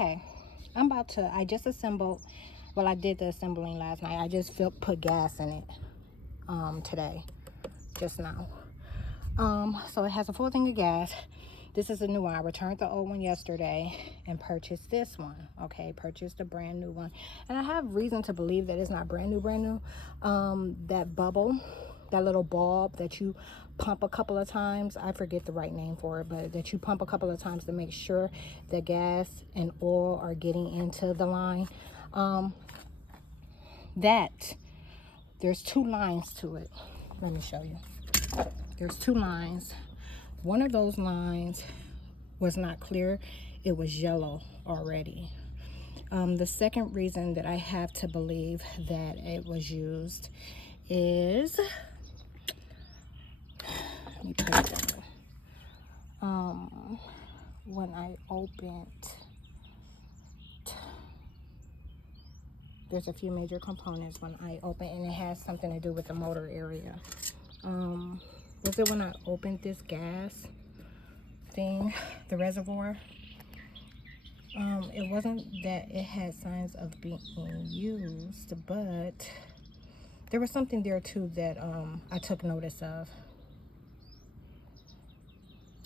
Okay, I just assembled, well, I did the assembling last night. I just put gas in it today, just now. So it has a full tank of gas. This is a new one. I returned the old one yesterday and purchased this one. Okay, purchased a brand new one. And I have reason to believe that it's not brand new. That bubble, that little bulb that you pump a couple of times, I forget the right name for it, but that you pump a couple of times to make sure the gas and oil are getting into the line. There's two lines to it. Let me show you. There's two lines. One of those lines was not clear. It was yellow already. The second reason that I have to believe that it was used is, let me put it down. When I opened, there's a few major components when I open, and it has something to do with the motor area. Was it when I opened this gas thing, the reservoir? It wasn't that it had signs of being used, but there was something there too that I took notice of.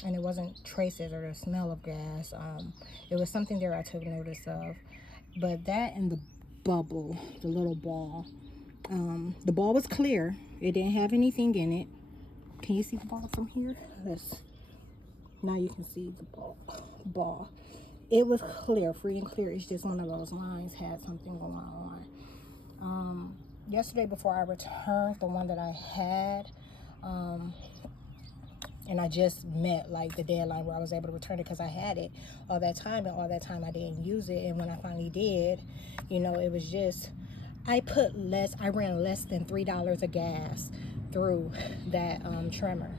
And it wasn't traces or the smell of gas. It was something there I took notice of. But that and the bubble, the little ball. The ball was clear. It didn't have anything in it. Can you see the ball from here? Now you can see the ball. It was clear, free and clear. It's just one of those lines had something going on. Yesterday before I returned the one that I had, and I just met like the deadline where I was able to return it because I had it all that time, and all that time I didn't use it. And when I finally did, you know, it was just, I ran less than $3 of gas through that trimmer.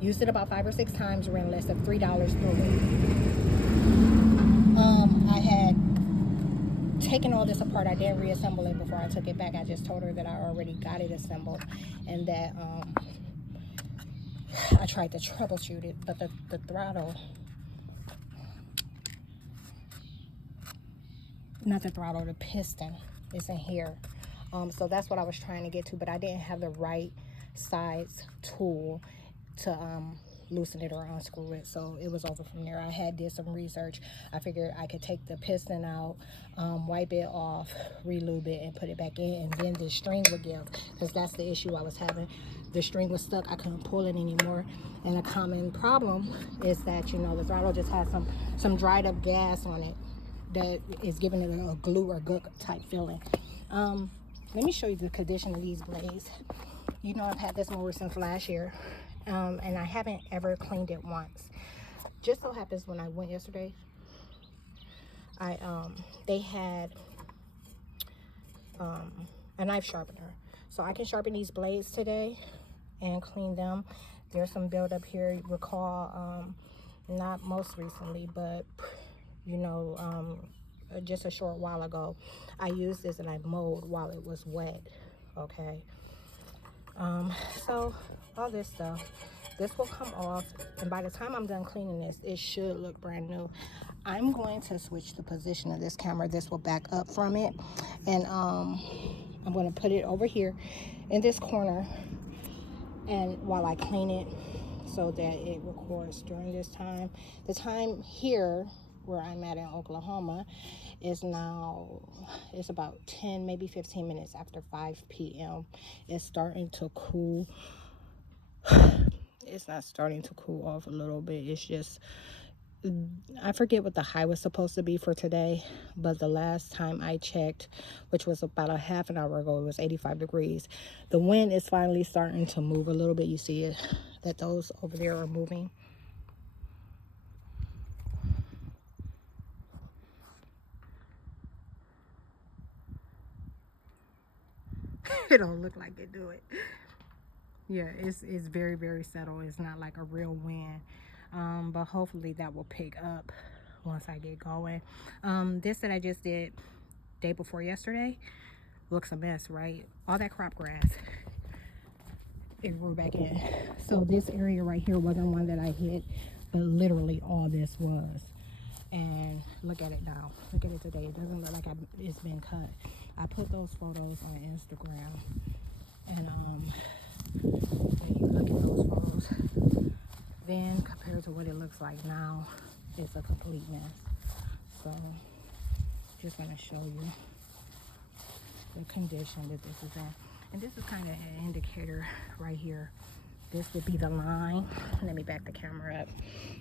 Used it about 5 or 6 times, ran less than $3 through it. I had taken all this apart. I didn't reassemble it before I took it back. I just told her that I already got it assembled, and that I tried to troubleshoot it, but the throttle, not the throttle, the piston isn't here. So that's what I was trying to get to, but I didn't have the right size tool to loosen it or unscrew it, so it was over from there. I did some research. I figured I could take the piston out, wipe it off, re-lube it, and put it back in, and then the string would give, because that's the issue I was having. The string was stuck. I couldn't pull it anymore. And a common problem is that, you know, the throttle just has some dried up gas on it that is giving it a glue or gook type feeling. Let me show you the condition of these blades. You know, I've had this mower since last year, and I haven't ever cleaned it once. Just so happens when I went yesterday, they had a knife sharpener, so I can sharpen these blades today and clean them. There's some buildup here. You recall, not most recently, but you know, just a short while ago, I used this and I mowed while it was wet. Okay. So all this stuff, this will come off, and by the time I'm done cleaning this, it should look brand new. I'm going to switch the position of this camera. This will back up from it, and I'm going to put it over here in this corner, and while I clean it, so that it records during this time. The time here where I'm at in Oklahoma is now, it's about 10, maybe 15 minutes after 5 p.m. It's starting to cool. It's not starting to cool off a little bit. It's just, I forget what the high was supposed to be for today, but the last time I checked, which was about a half an hour ago, it was 85 degrees. The wind is finally starting to move a little bit. You see it, that those over there are moving. It don't look like it, do it? Yeah, it's very, very settled. It's not like a real wind, but hopefully that will pick up once I get going. This that I just did day before yesterday looks a mess, right? All that crop grass, it grew back in. So this area right here wasn't one that I hit, but literally all this was. And look at it now. Look at it today. It doesn't look like it's been cut. I put those photos on Instagram, and when you look at those photos, then compared to what it looks like now, it's a complete mess. So just going to show you the condition that this is in. And this is kind of an indicator right here. This would be the line. Let me back the camera up.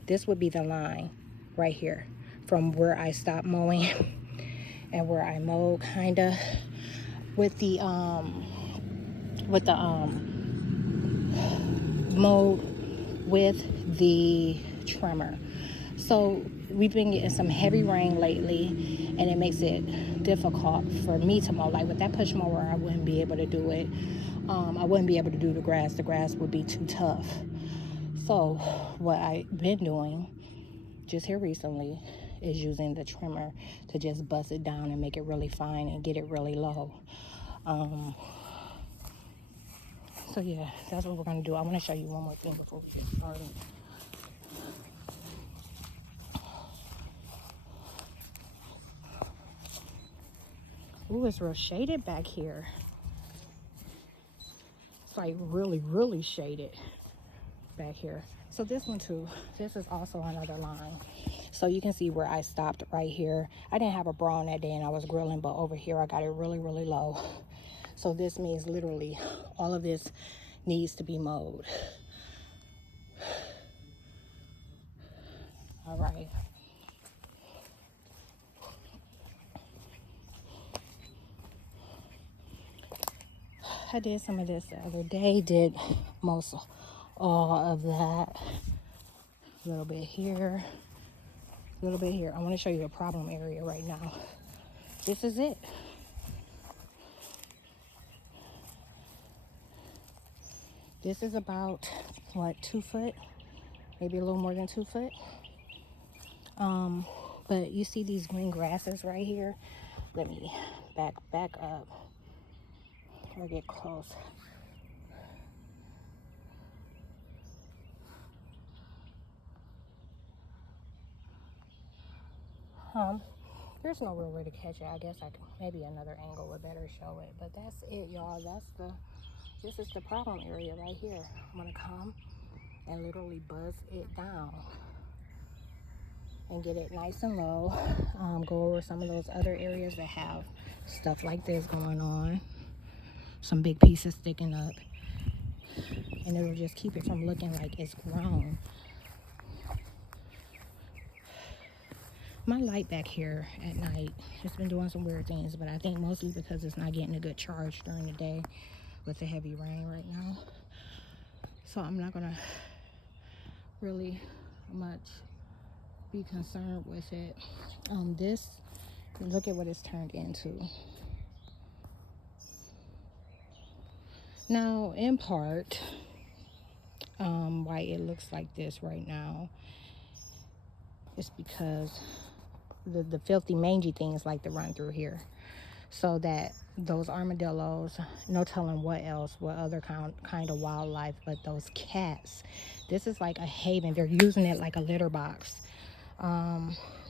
This would be the line right here from where I stopped mowing and where I mowed, kind of with the mowed with the trimmer. So we've been getting some heavy rain lately, and it makes it difficult for me to mow. Like with that push mower, I wouldn't be able to do it. I wouldn't be able to do the grass. The grass would be too tough. So what I've been doing just here recently is using the trimmer to just bust it down and make it really fine and get it really low. So yeah, that's what we're gonna do. I want to show you one more thing before we get started. Ooh, it's real shaded back here. It's like really shaded back here. So this one too, this is also another line. So you can see where I stopped right here. I didn't have a bra on that day and I was grilling, but over here I got it really low. So this means literally all of this needs to be mowed. All right. I did some of this the other day, did most all of that. A little bit here, a little bit here. I want to show you a problem area right now. This is it. This is about, what, 2 foot? Maybe a little more than 2 foot. But you see these green grasses right here? Let me back up or get close. There's no real way to catch it. I guess maybe another angle would better show it. But that's it, y'all. This is the problem area right here. I'm gonna come and literally buzz it down and get it nice and low. Go over some of those other areas that have stuff like this going on. Some big pieces sticking up. And it'll just keep it from looking like it's grown. My light back here at night, it's been doing some weird things, but I think mostly because it's not getting a good charge during the day with the heavy rain right now. So I'm not gonna really much be concerned with it. This, look at what it's turned into. Now, in part, why it looks like this right now is because the filthy mangy things like to run through here. So that those armadillos, no telling what else, what other kind of wildlife, but those cats, this is like a haven. They're using it like a litter box.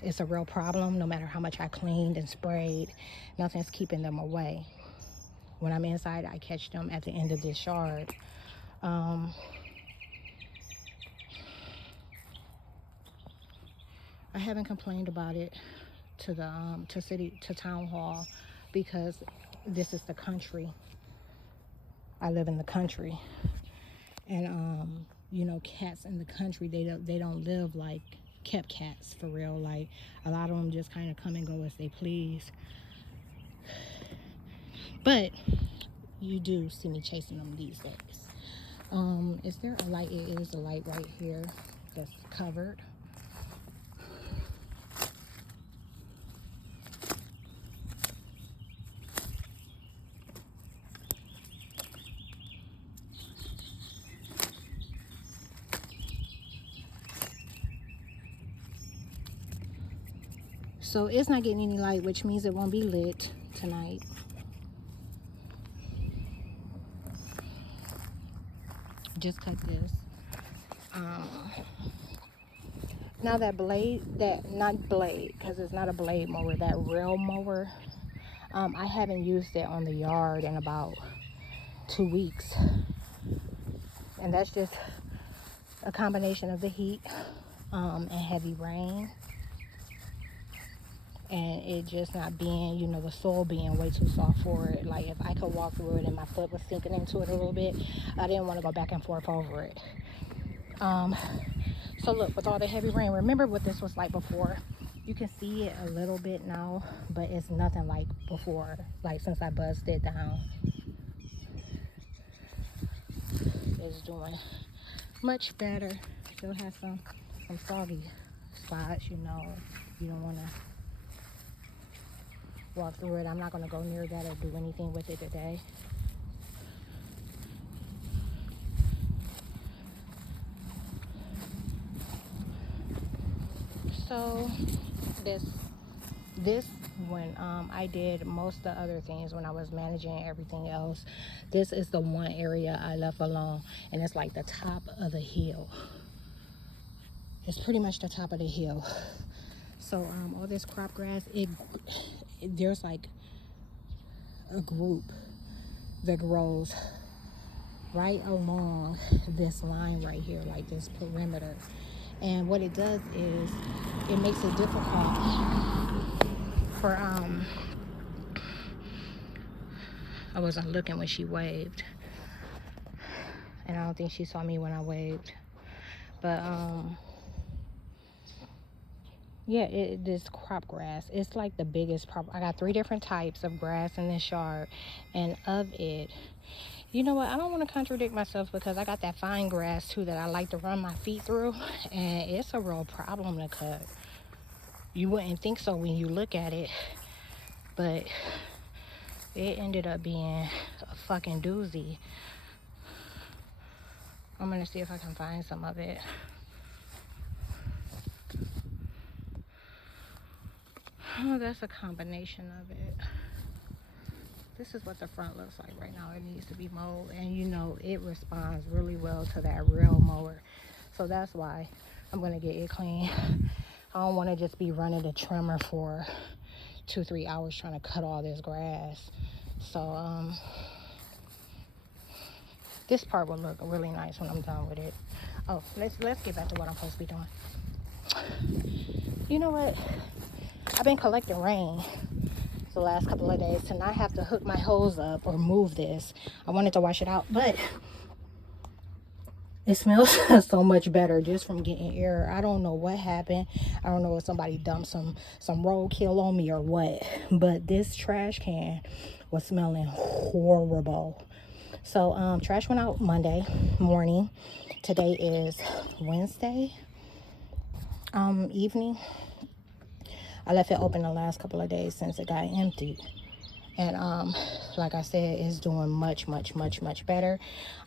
It's a real problem. No matter how much I cleaned and sprayed, nothing's keeping them away. When I'm inside, I catch them at the end of this yard. I haven't complained about it to the to town hall, because this is the country. I live in the country, and you know, cats in the country, they don't live like kept cats for real. Like a lot of them just kind of come and go as they please. But you do see me chasing them these days. Is there a light? It is a light right here that's covered. So it's not getting any light, which means it won't be lit tonight. Just cut this. Now that blade, that not blade, because it's not a blade mower, that rail mower, I haven't used it on the yard in about 2 weeks. And that's just a combination of the heat and heavy rain. And it just not being, you know, the soil being way too soft for it. Like, if I could walk through it and my foot was sinking into it a little bit, I didn't want to go back and forth over it. So look, with all the heavy rain, remember what this was like before. You can see it a little bit now, but it's nothing like before, like since I buzzed it down. It's doing much better. Still has some soggy spots, you know. You don't want to walk through it. I'm not going to go near that or do anything with it today. So this when I did most of the other things, when I was managing everything else, this is the one area I left alone, and it's like the top of the hill. It's pretty much the top of the hill. So all this crop grass, there's like a group that grows right along this line right here, like this perimeter. And what it does is it makes it difficult for I wasn't looking when she waved, and I don't think she saw me when I waved, but yeah, this crop grass, it's like the biggest problem. I got 3 different types of grass in this yard, and of it, you know what, I don't want to contradict myself, because I got that fine grass too that I like to run my feet through, and it's a real problem to cut. You wouldn't think so when you look at it, but it ended up being a fucking doozy. I'm gonna see if I can find some of it. Oh, that's a combination of it. This is what the front looks like right now. It needs to be mowed, and you know, it responds really well to that rail mower. So that's why I'm gonna get it clean. I don't want to just be running the trimmer for 2-3 hours trying to cut all this grass. So this part will look really nice when I'm done with it. Oh, let's get back to what I'm supposed to be doing. You know what? I've been collecting rain the last couple of days to not have to hook my hose up or move this. I wanted to wash it out, but it smells so much better just from getting air. I don't know what happened. I don't know if somebody dumped some roadkill on me or what, but this trash can was smelling horrible. So trash went out Monday morning. Today is Wednesday evening. I left it open the last couple of days since it got emptied. And like I said, it's doing much better.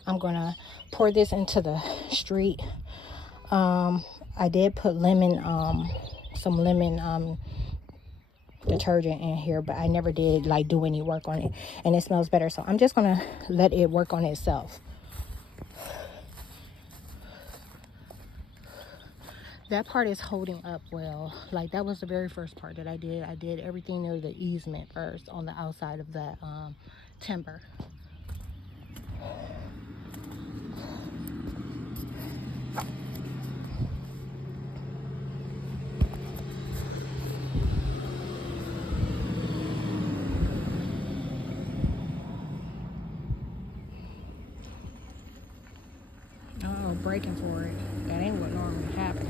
I'm gonna pour this into the street. I did put some lemon detergent in here, but I never did like do any work on it, and it smells better. So I'm just gonna let it work on itself. That part is holding up well. Like, that was the very first part that I did. I did everything near the easement first on the outside of that timber. Oh, breaking for it. That ain't what normally happens.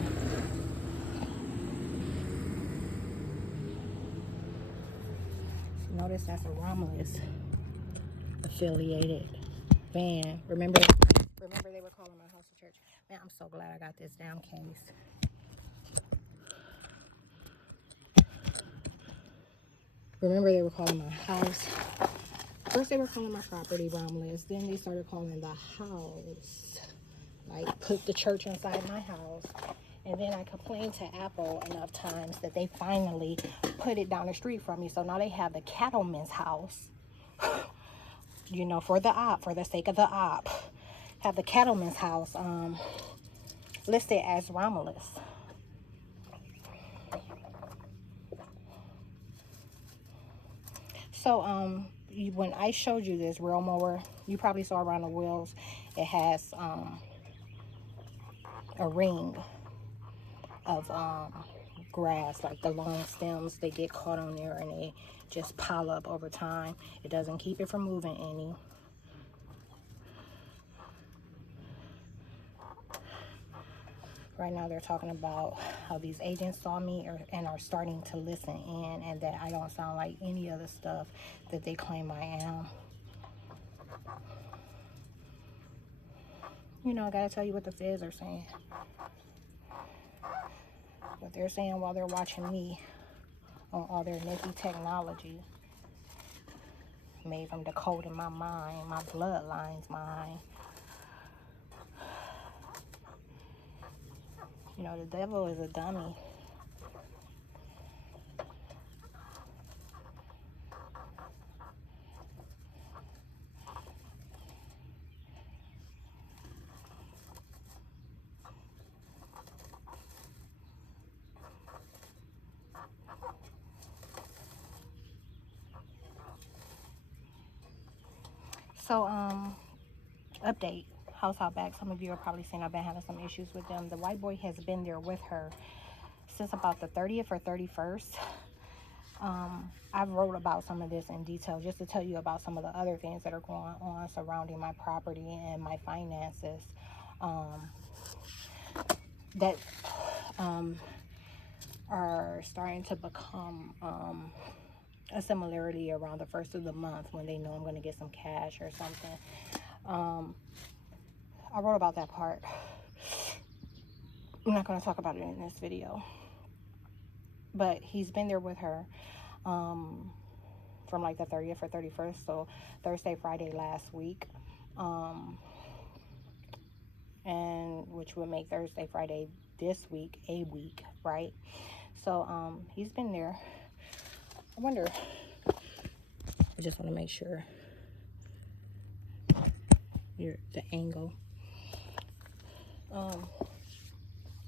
Notice that's a Romulus affiliated van. Remember they were calling my house a church. Man, I'm so glad I got this damn case. Remember they were calling my house. First they were calling my property Romulus. Then they started calling the house. Like, put the church inside my house. And then I complained to Apple enough times that they finally put it down the street from me. So now they have the cattleman's house. You know, for the sake of the op. Have the cattleman's house listed as Romulus. So when I showed you this real mower, you probably saw around the wheels, it has a ring of grass, like the long stems, they get caught on there and they just pile up over time. It doesn't keep it from moving any. Right now they're talking about how these agents saw me and are starting to listen in, and that I don't sound like any of the stuff that they claim I am. You know, I gotta tell you what the feds are saying. What they're saying while they're watching me on all their nifty technology made from the code in my mind, my bloodline's mind. You know, the devil is a dummy. So, update. House out back. Some of you are probably saying I've been having some issues with them. The white boy has been there with her since about the 30th or 31st. I've wrote about some of this in detail just to tell you about some of the other things that are going on surrounding my property and my finances that are starting to become a similarity around the first of the month when they know I'm going to get some cash or something. I wrote about that part. I'm not going to talk about it in this video. But he's been there with her from like the 30th or 31st, so Thursday, Friday last week. And which would make Thursday, Friday this week a week, right? So he's been there. I wonder, I just want to make sure the angle.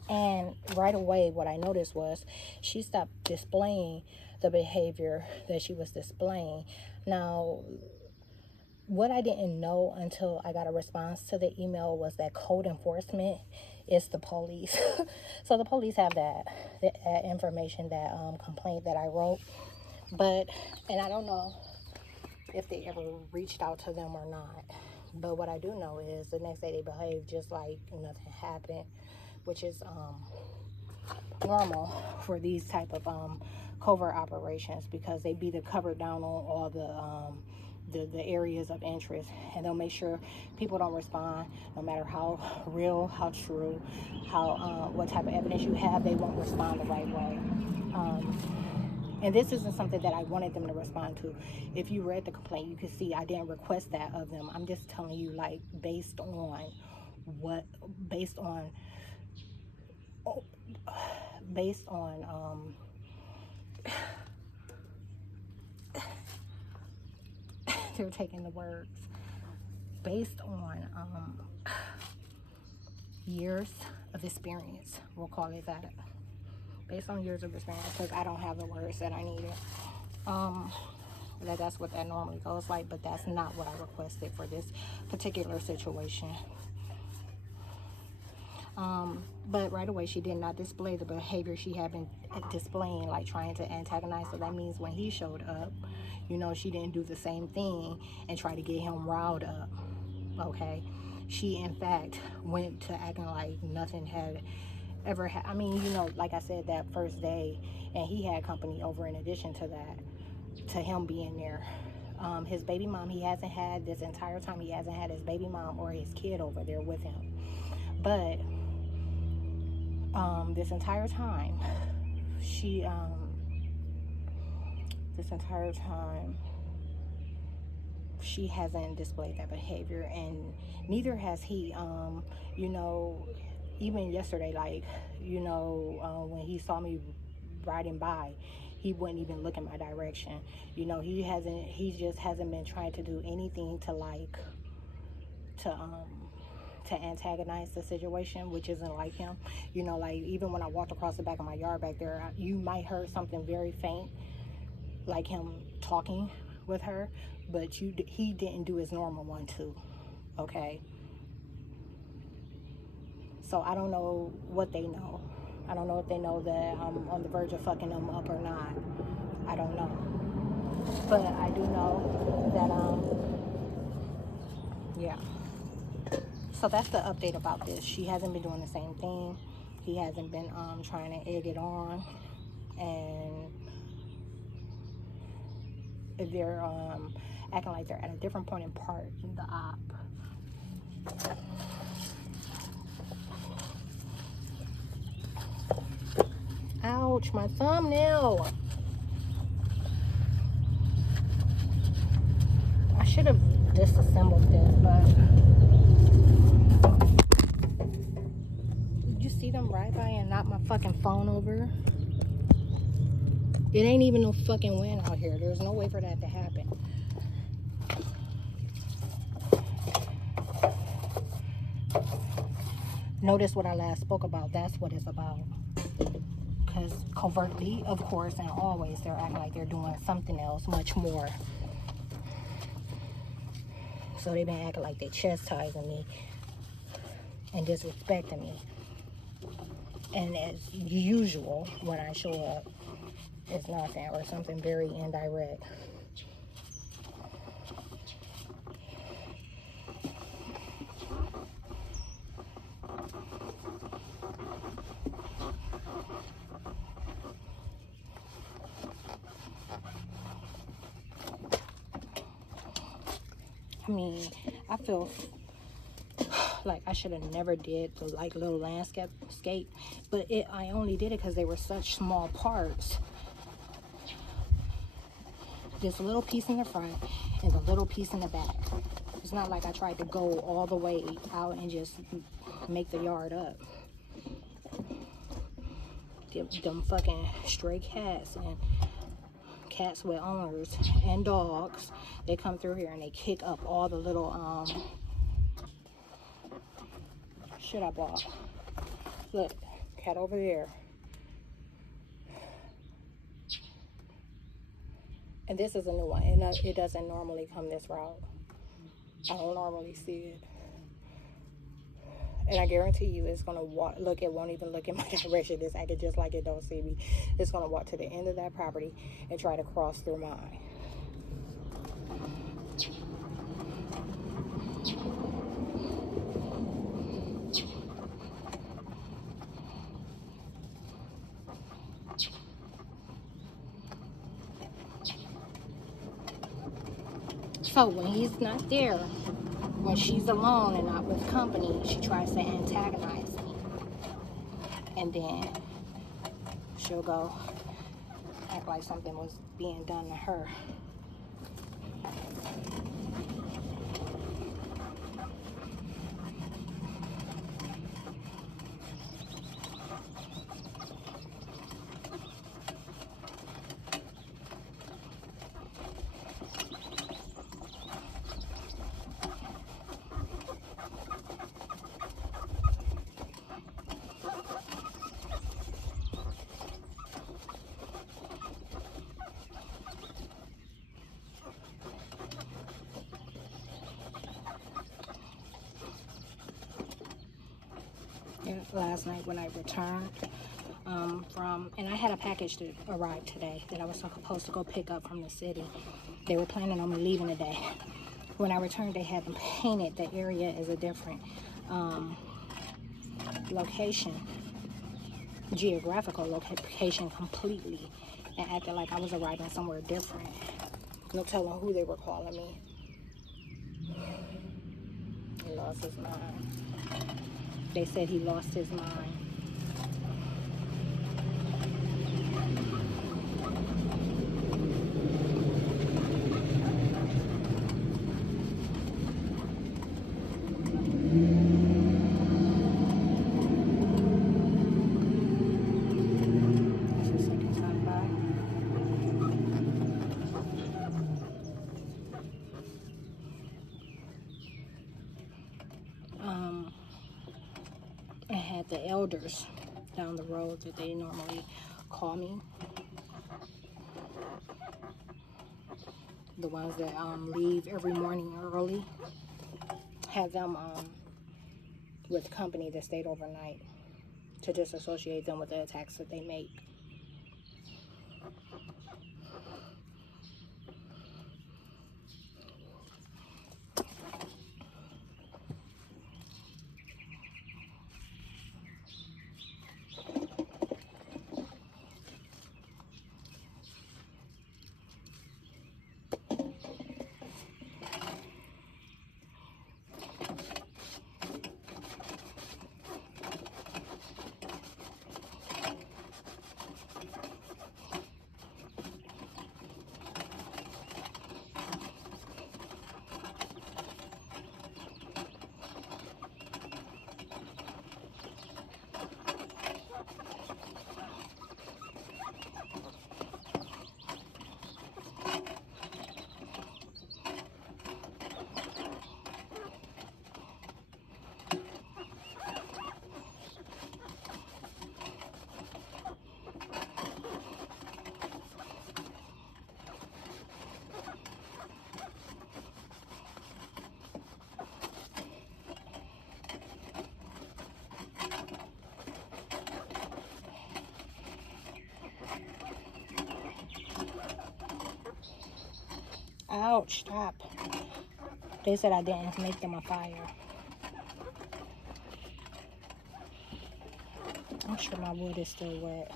And right away, what I noticed was she stopped displaying the behavior that she was displaying. Now, what I didn't know until I got a response to the email was that code enforcement is the police. So the police have that information, that complaint that I wrote. But, and I don't know if they ever reached out to them or not. But what I do know is the next day they behaved just like nothing happened, which is normal for these type of covert operations, because they be to cover down on all the areas of interest, and they'll make sure people don't respond, no matter how real, how true, how what type of evidence you have. They won't respond the right way. And this isn't something that I wanted them to respond to. If you read the complaint, you can see I didn't request that of them. I'm just telling you, like, based on they're taking the words, based on years of experience, we'll call it that. Based on years of experience, because I don't have the words that I needed. That's what that normally goes like, but that's not what I requested for this particular situation. But right away, she did not display the behavior she had been displaying, like trying to antagonize. So that means when he showed up, you know, she didn't do the same thing and try to get him riled up. Okay, she in fact went to acting like nothing had ever I mean, you know, like I said, that first day, and he had company over in addition to that, to him being there. His baby mom, he hasn't had this entire time, he hasn't had his baby mom or his kid over there with him. But this entire time, she hasn't displayed that behavior, and neither has he. You know, even yesterday, like, you know, when he saw me riding by, he wouldn't even look in my direction. You know, he just hasn't been trying to do anything to to antagonize the situation, which isn't like him. You know, like, even when I walked across the back of my yard back there, you might heard something very faint, like him talking with her, but he didn't do his normal one too, okay? So I don't know what they know. I don't know if they know that I'm on the verge of fucking them up or not. I don't know. But I do know that, yeah. So that's the update about this. She hasn't been doing the same thing. He hasn't been trying to egg it on. And if they're acting like they're at a different point in part in the op. Ouch, my thumbnail. I should have disassembled this, but did you see them ride by and knock my fucking phone over? It ain't even no fucking wind out here. There's no way for that to happen. Notice what I last spoke about. That's what it's about. Because covertly, of course, and always, they're acting like they're doing something else much more. So they've been acting like they're chastising me and disrespecting me. And as usual, when I show up, it's nothing or something very indirect. I mean, I feel like I should have never did the like little landscape, but I only did it because they were such small parts. This little piece in the front and the little piece in the back. It's not like I tried to go all the way out and just make the yard up. Them fucking stray cats and cats with owners and dogs, they come through here and they kick up all the little shit I bought. Look, cat over there. And this is a new one. It doesn't normally come this route. I don't normally see it. And I guarantee you it's going to walk. Look, it won't even look in my direction. It's acting just like it don't see me. It's going to walk to the end of that property and try to cross through mine. So when he's not there, when she's alone and not with company, she tries to antagonize me. And then she'll go act like something was being done to her. Last night when I returned and I had a package that arrived today that I was supposed to go pick up from the city. They were planning on me leaving today. When I returned, they had painted the area as a different location, geographical location completely, and acted like I was arriving somewhere different. No telling who they were calling me. He lost his mind. They said he lost his mind. That's the second time by. I had the elders down the road that they normally call me. the ones that leave every morning early, had them with company that stayed overnight to disassociate them with the attacks that they make. Ouch, stop. They said I didn't make them a fire. I'm sure my wood is still wet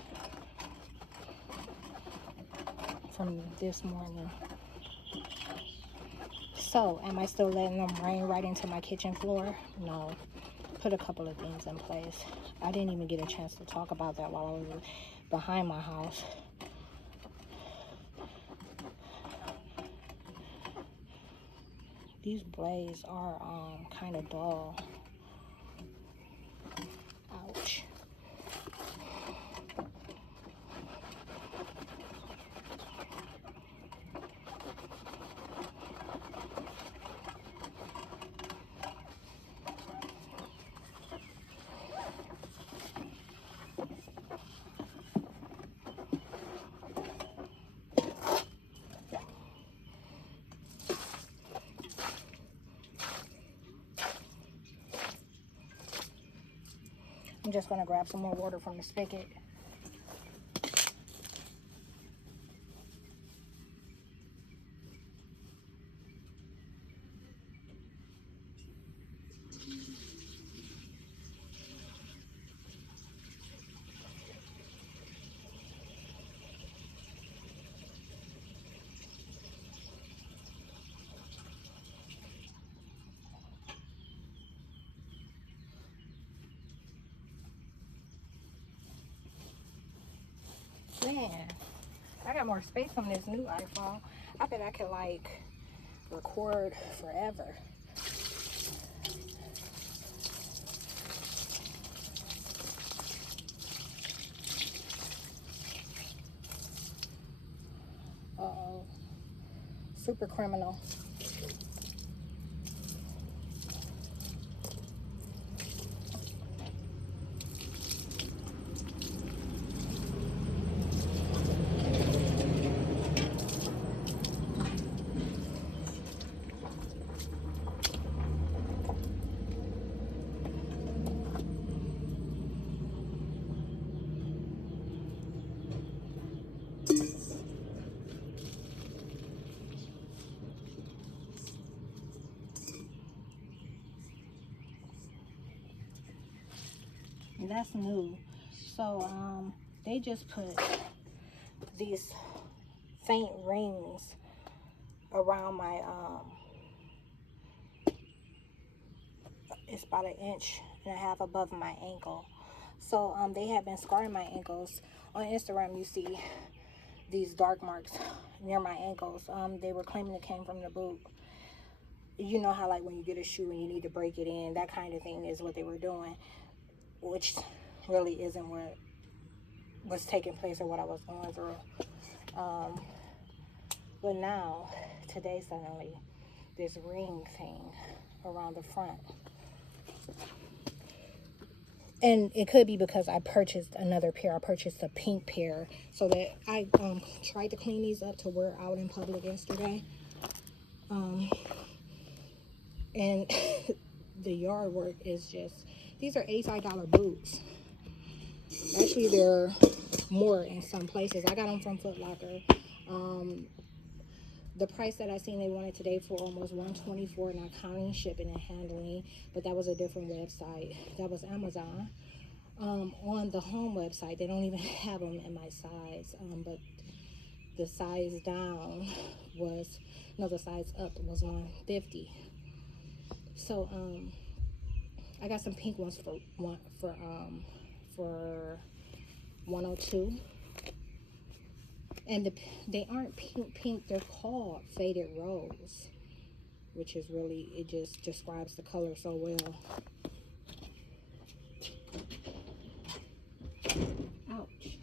from this morning. So, am I still letting them rain right into my kitchen floor? No. Put a couple of things in place. I didn't even get a chance to talk about that while I was behind my house. These blades are kind of dull. Ouch. I'm just gonna grab some more water from the spigot. Man, I got more space on this new iPhone. I bet I could like record forever. Uh-oh. Super criminal. That's new. So they just put these faint rings around my it's about 1.5 inches above my ankle. So they have been scarring my ankles. On Instagram you see these dark marks near my ankles. They were claiming it came from the boot. You know how like when you get a shoe and you need to break it in, that kind of thing is what they were doing, which really isn't what was taking place or what I was going through. But now, today suddenly, this ring thing around the front. And it could be because I purchased another pair. I purchased a pink pair so that I tried to clean these up to wear out in public yesterday. And the yard work is just, these are $85 boots. Actually, they're more in some places. I got them from Foot Locker. The price that I seen they wanted today for almost $124, not counting shipping and handling, but that was a different website. That was Amazon. On the home website, they don't even have them in my size, but the size down was, no, the size up was 150. So I got some pink ones for 102, and they aren't pink, they're called faded rose, which is really, it just describes the color so well. Ouch.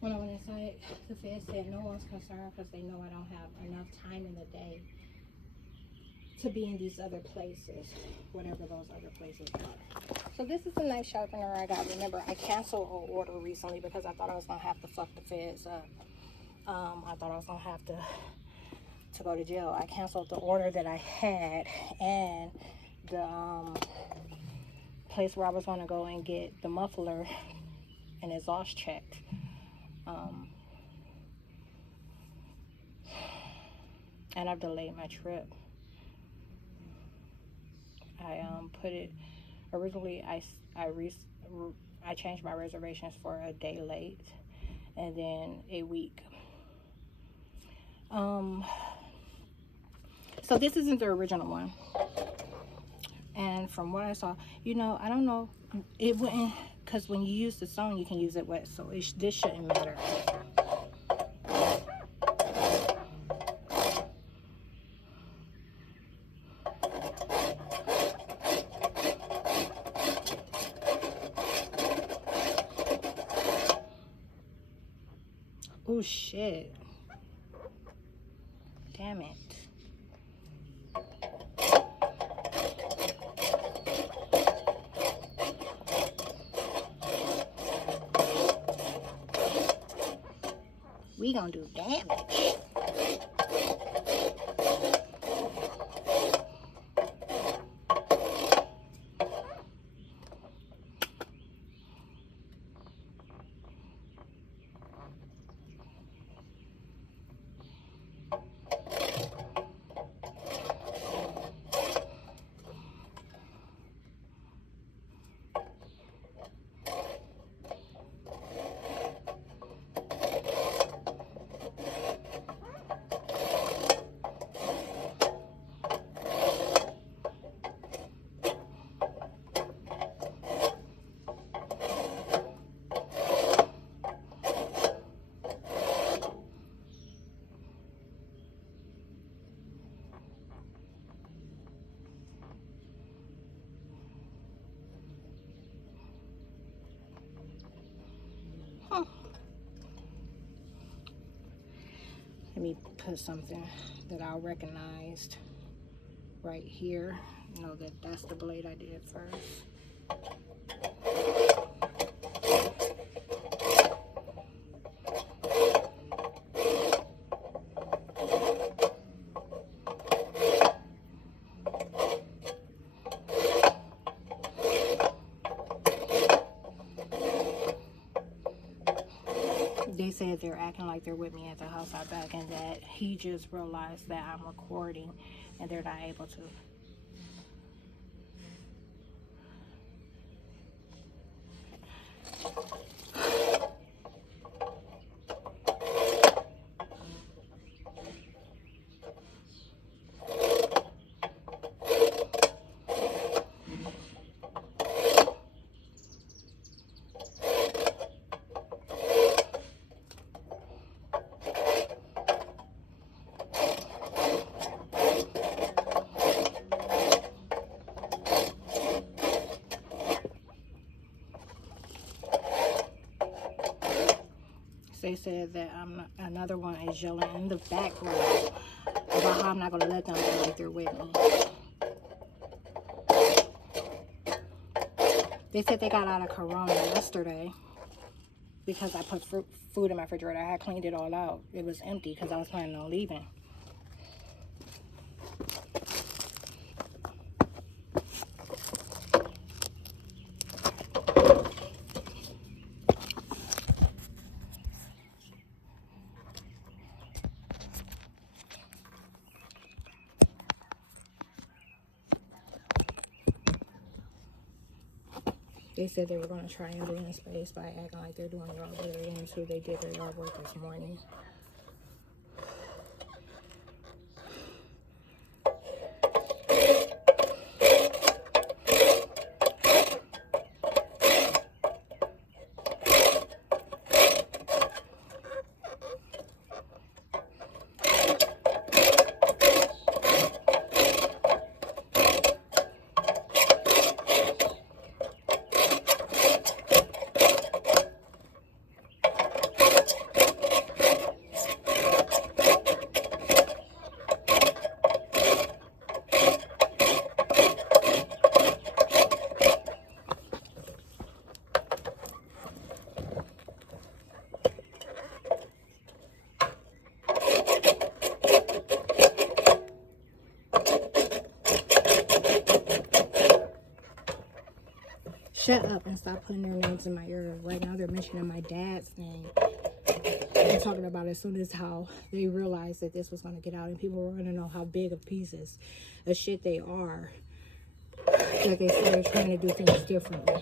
When I went inside, the Fed said no one's concerned because they know I don't have enough time in the day to be in these other places, whatever those other places are. So this is the knife sharpener I got. Remember, I canceled an order recently because I thought I was going to have to fuck the Feds up. I thought I was going to have to go to jail. I canceled the order that I had, and the place where I was going to go and get the muffler and exhaust checked. And I've delayed my trip. I put it originally. I changed my reservations for a day late, and then a week. So this isn't the original one. And from what I saw, you know, I don't know, it wouldn't, because when you use the stone, you can use it wet, so this shouldn't matter. Oh shit. Damn it. We gonna do damage. Let me put something that I recognized right here. You know that's the blade I did first. They said they're acting like they're with me at the house out back, and that he just realized that I'm recording and they're not able to. said that another one is yelling in the background about how I'm not going to let them go like they're with me. They said they got out of Corona yesterday because I put food in my refrigerator. I had cleaned it all out. It was empty because I was planning on leaving. They said they were going to try and be in space by acting like they're doing yard work again, so they did their yard work this morning. Shut up and stop putting their names in my ear. Right now they're mentioning my dad's name. They're talking about as soon as how they realized that this was going to get out and people were going to know how big of pieces of shit they are, that they started trying to do things differently.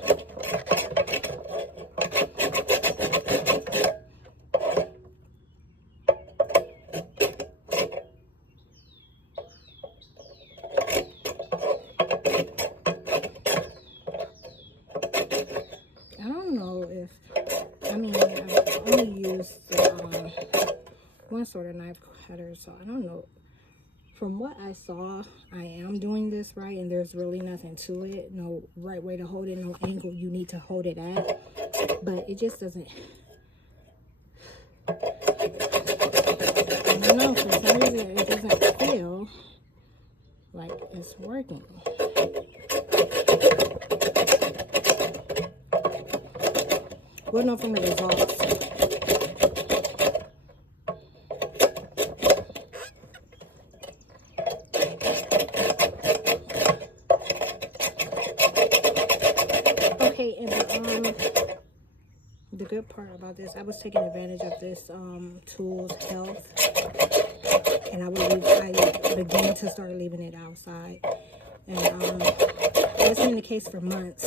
I don't know if, I mean, I've only used one sort of knife cutter, so I don't know. From what I saw, I am doing this right, and there's really nothing to it. No right way to hold it, no angle you need to hold it at. But it just doesn't, I don't know, for some reason it doesn't feel like it's working. We'll know from the results. Okay, and the good part about this, I was taking advantage of this tool's health, and I began to start leaving it outside, and that's been the case for months.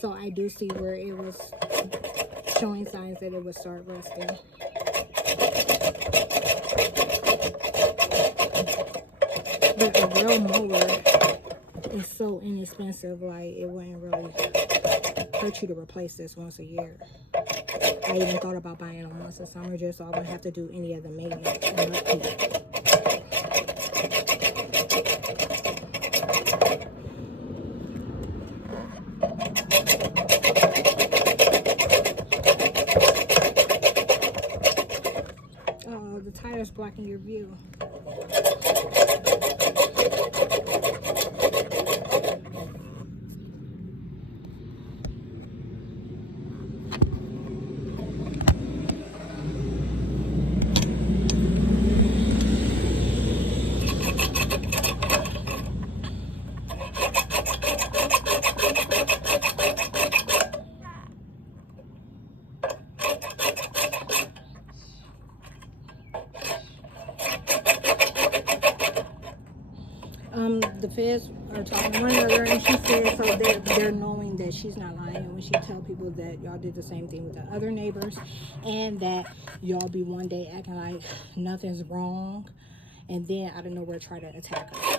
So I do see where it was showing signs that it would start rusting. But a real mower is so inexpensive, like it wouldn't really hurt you to replace this once a year. I even thought about buying them once a summer just so I wouldn't have to do any of the maintenance and upkeep. The tire's blocking your view. The feds are talking to one another, and she said so they're knowing that she's not lying when she tell people that y'all did the same thing with the other neighbors, and that y'all be one day acting like nothing's wrong, and then out of nowhere try to attack her.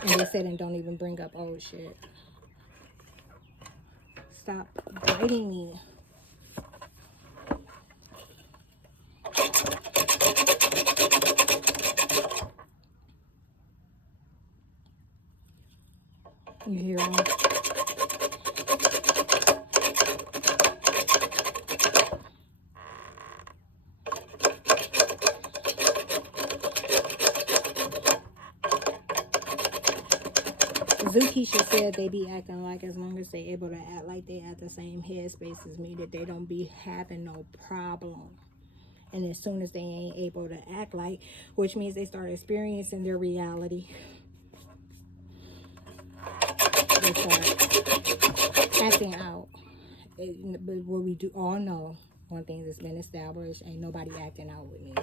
And they said, and don't even bring up old shit. Stop biting me. You hear them? Zukisha said they be acting like as long as they able to act like they at the same headspace as me, that they don't be having no problem. And as soon as they ain't able to act like, which means they start experiencing their reality, they start acting out. But what we do all know, one thing that's been established, ain't nobody acting out with me.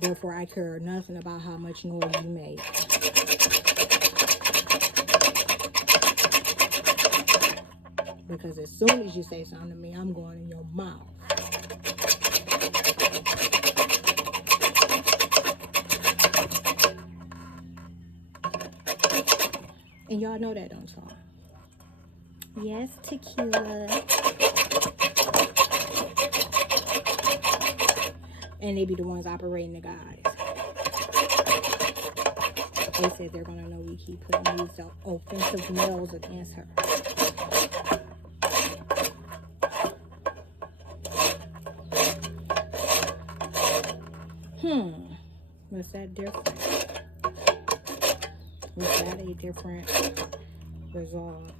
Therefore, I care nothing about how much noise you make. Because as soon as you say something to me, I'm going in your mouth. And y'all know that, don't y'all? Yes, tequila. And they be the ones operating the guys. They said they're going to know we keep putting these offensive males against her. Was that different? Was that a different result?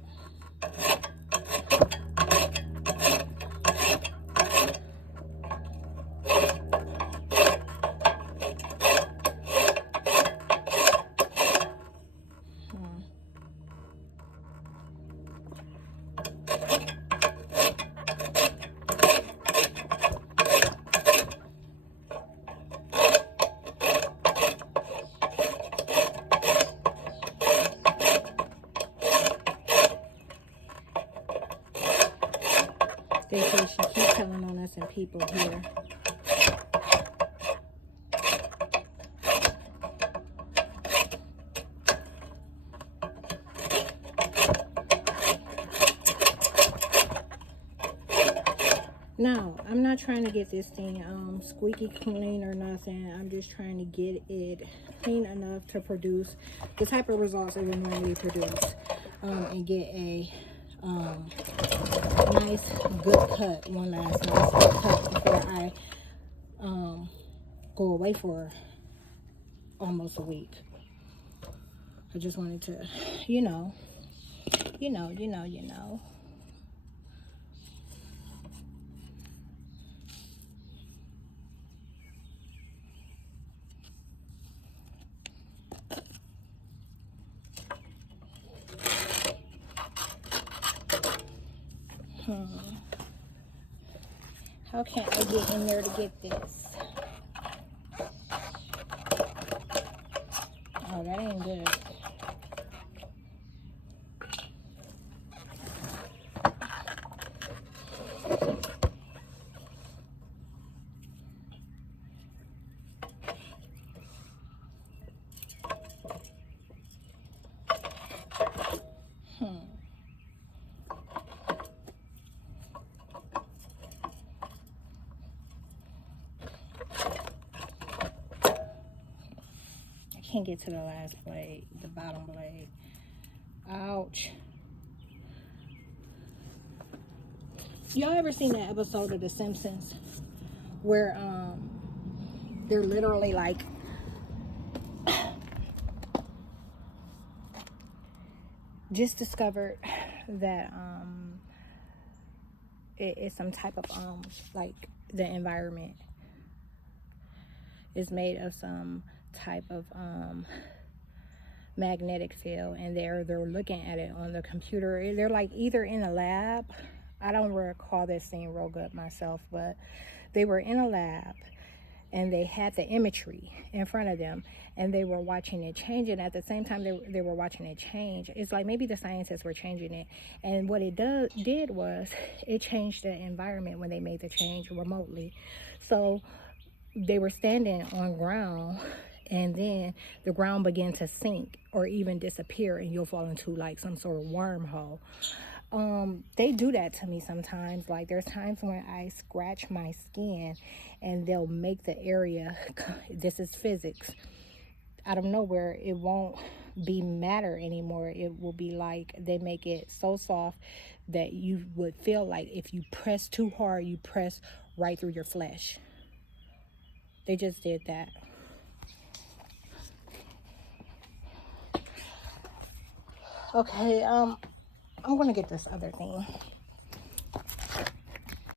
They say she keeps telling on us and people here. No, I'm not trying to get this thing squeaky clean or nothing. I'm just trying to get it clean enough to produce the type of results it would normally produce, and get a nice good cut, one last nice good cut before I go away for almost a week. I just wanted to, you know. How can I get in there to get this? Oh, that ain't good. Can't get to the last blade, the bottom blade. Ouch. Y'all ever seen that episode of The Simpsons where they're literally like just discovered that it's some type of like the environment is made of some type of magnetic field, and they're looking at it on the computer. They're like either in a lab. I don't recall this scene real good myself, but they were in a lab and they had the imagery in front of them and they were watching it change, and at the same time they were watching it change. It's like maybe the scientists were changing it, and what it did was it changed the environment when they made the change remotely. So they were standing on ground, and then the ground began to sink or even disappear, and you'll fall into like some sort of wormhole. They do that to me sometimes. Like there's times when I scratch my skin and they'll make the area, this is physics, out of nowhere, it won't be matter anymore. It will be like they make it so soft that you would feel like if you press too hard, you press right through your flesh. They just did that. Okay, I'm gonna get this other thing.